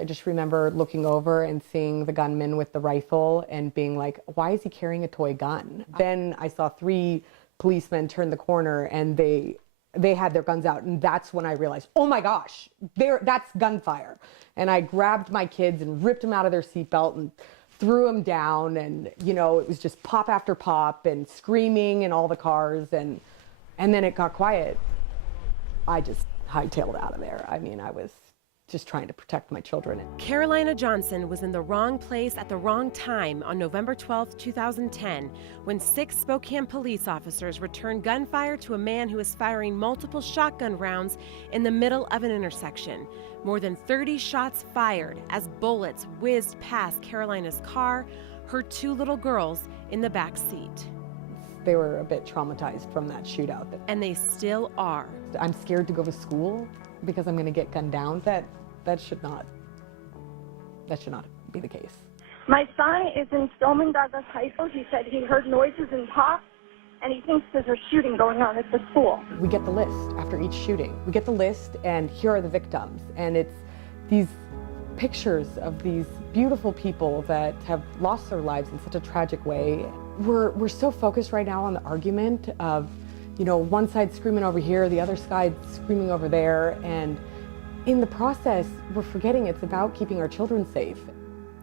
I just remember looking over and seeing the gunman with the rifle and being like, why is he carrying a toy gun? Then I saw 3 policemen turn the corner and they had their guns out, and that's when I realized, oh my gosh, that's gunfire. And I grabbed my kids and ripped them out of their seatbelt and threw them down, and you know, it was just pop after pop and screaming in all the cars, and then it got quiet. I just hightailed out of there. I mean, I was just trying to protect my children. Carolina Johnson was in the wrong place at the wrong time on November 12, 2010, when 6 Spokane police officers returned gunfire to a man who was firing multiple shotgun rounds in the middle of an intersection. More than 30 shots fired as bullets whizzed past Carolina's car, her 2 little girls in the back seat. They were a bit traumatized from that shootout. And they still are. I'm scared to go to school because I'm going to get gunned down. That should not be the case. My son is in Stillman Douglas High School. He said he heard noises and pops, and he thinks there's a shooting going on at the school. We get the list after each shooting. We get the list, and here are the victims. And it's these pictures of these beautiful people that have lost their lives in such a tragic way. We're so focused right now on the argument of, you know, one side screaming over here, the other side screaming over there, and in the process, we're forgetting it's about keeping our children safe.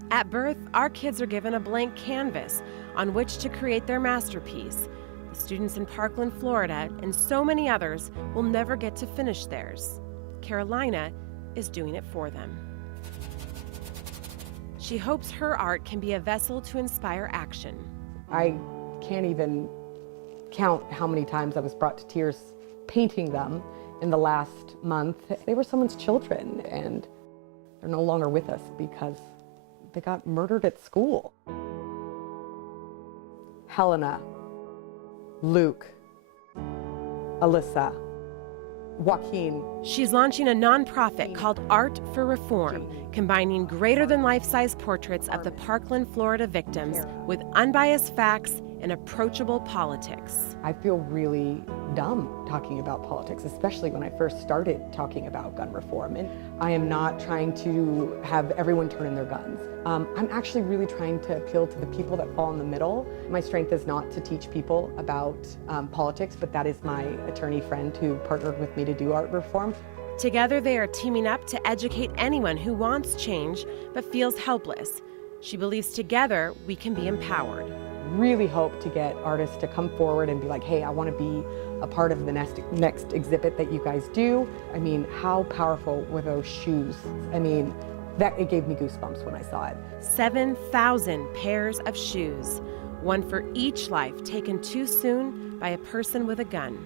At birth, our kids are given a blank canvas on which to create their masterpiece. The students in Parkland, Florida, and so many others will never get to finish theirs. Carolina is doing it for them. She hopes her art can be a vessel to inspire action. I can't even count how many times I was brought to tears painting them in the last month. They were someone's children, and they're no longer with us because they got murdered at school. Helena, Luke, Alyssa, Joaquin. She's launching a nonprofit called Art for Reform, combining greater-than-life-size portraits of the Parkland, Florida victims with unbiased facts and approachable politics. I feel really dumb talking about politics, especially when I first started talking about gun reform. And I am not trying to have everyone turn in their guns. I'm actually really trying to appeal to the people that fall in the middle. My strength is not to teach people about politics, but that is my attorney friend who partnered with me to do art reform. Together, they are teaming up to educate anyone who wants change but feels helpless. She believes together we can be empowered. Really hope to get artists to come forward and be like, hey, I want to be a part of the next exhibit that you guys do. I mean, how powerful were those shoes? I mean, it gave me goosebumps when I saw it. 7,000 pairs of shoes, one for each life taken too soon by a person with a gun.